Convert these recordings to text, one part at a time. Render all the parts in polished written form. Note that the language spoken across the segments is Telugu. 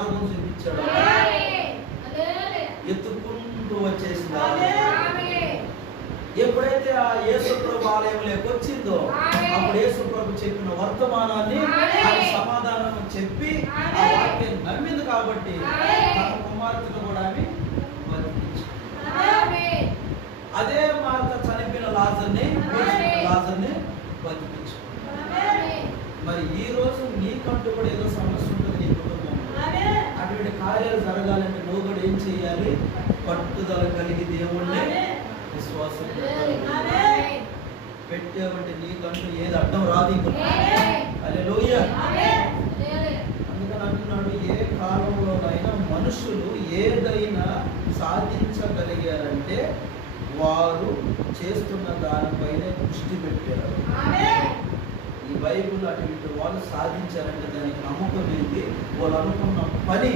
మార్గం చూపించాడు. ఎత్తుకుంటూ వచ్చేసింది. ఎప్పుడైతే ఆ యేసు ప్రభు ఆలయంలోకి వచ్చిందో అప్పుడు యేసు ప్రభు చెప్పిన వర్తమానాన్ని ఆయన సమాధానం చెప్పి ఆ వాక్యం నమ్మింది కాబట్టి తన కుమార్తెను కూడా ఆమె బతికించింది. అదే మార్గ చనిపోయిన లాజర్ని బతికించింది. మరి ఈ రోజు నీకంటూ కూడా ఏదో సమస్య ఉంటుంది నీ కుటుంబంలో. అటువంటి కార్యాలు జరగాలంటే నువ్వు కూడా ఏం చేయాలి? పట్టుదల కలిగి దేవుణ్ణి విశ్వాసం పెట్టావంటే నీకంటూ ఏది అడ్డం రాదు. హల్లెలూయా. అందుకని అంటున్నాడు, ఏ కాలంలోనైనా మనుషులు ఏదైనా సాధించగలిగారంటే వారు చేస్తున్న దానిపైనే దృష్టి పెట్టారు. ఈ బైబిల్ అటువంటి వాళ్ళు సాధించారంటే దానికి నమ్మకం ఏంటి? వాళ్ళు అనుకున్న పని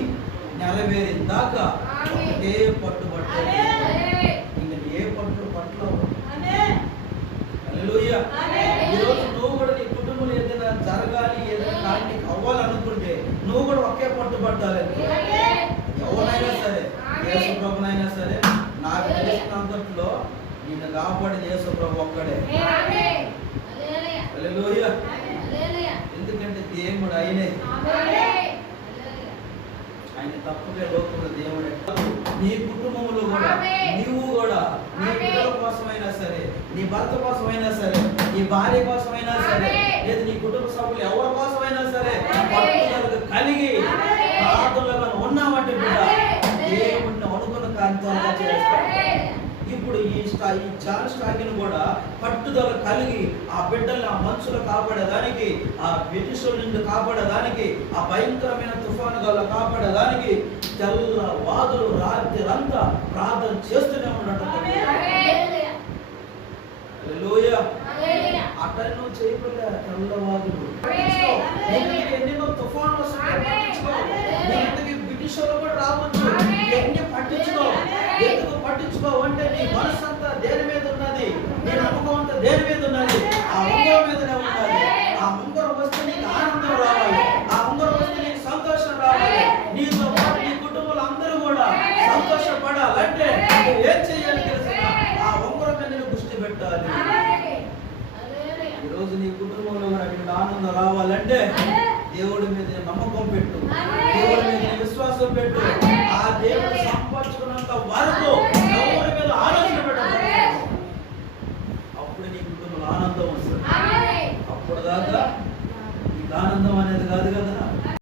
నెరవేరిన దాకా ఒకటే పట్టుబట్టారు. ఇంకా ఏ పట్టు పట్ల. హల్లెలూయా. ఈరోజు నువ్వు కూడా నీ కుటుంబంలో ఏదైనా జరగాలి, ఏదైనా కానీ అవ్వాలనుకుంటే నువ్వు కూడా ఒకే పట్టుబట్టాలి. ఎవరైనా సరే, యేసు ప్రభునైనా సరే, నాకు తెలిసినంతట్లో నిన్ను కాపాడేది యేసు ప్రభు ఒక్కడే. హల్లెలూయా. ఎందుకంటే దేవుడు ఆయనే. ఆయన తప్పగా లోకంలో దేవుడే. నీ కుటుంబంలో కూడా నీవు కూడా నీ పిల్లల కోసమైనా సరే, నీ భర్త కోసమైనా సరే, నీ భార్య కోసమైనా సరే, లేదు నీ కుటుంబ సభ్యులు ఎవరి కోసమైనా సరే పట్టుదలకు కలిగి ప్రార్థనలుగా ఉన్నామంటే బిడ్డ దేవుడిని అనుకున్న కాంతాలుగా చేస్తాం. ఇప్పుడు ఈ జాన్ స్టాకిని కూడా పట్టుదల కలిగి ఆ బిడ్డల్ని ఆ మనుషులు కాపాడేదానికి, ఆ బ్రిటిషుల నుండి కాపాడేదానికి, ఆ భయంకరమైన తుఫాను గల కాపాడేదానికి తెల్లవాదులు రాత్రంతా ప్రార్థన చేస్తూనే ఉండటం. హల్లెలూయా. అక్కడ నువ్వు చేయబోయే తెల్లవాదులు ఎన్నెన్నో తుఫాను వస్తున్నాయి. బ్రిటిష్ వాళ్ళు కూడా రావచ్చు. ఎన్ని పట్టించుకో. ఎందుకు పట్టించుకోవు అంటే నీ మనసు అంతా దేని మీద ఉన్నది, నీ నమ్మకం అంతా దేని మీద ఉన్నది? ఆ ఉంగరం మీదనే ఉన్నది. ఆ ఉంగరం వస్తే నీకు ఆనందం రావాలి, ఆ ఉంగరం వస్తే నీకు సంతోషం రావాలి. నీతో పాటు నీ కుటుంబంలో అందరూ కూడా సంతోషపడాలంటే నువ్వు ఏం చేయాలి తెలిసిన? ఆ ఉంగరం మీద నేను దృష్టి పెట్టాలి. ఈరోజు నీ కుటుంబంలో అటువంటి ఆనందం రావాలంటే దేవుడి మీద నమ్మకం పెట్టు, దేవుడి మీద విశ్వాసం పెట్టు. ఆ దేవుడు సంపాదించుకున్నంత వరకు ఎవరి మీద ఆలోచన పెట్టాలి. అప్పుడు నీ కుటుంబంలో ఆనందం వస్తుంది. అప్పుడు దాకా నీకు ఆనందం అనేది కాదు కదా.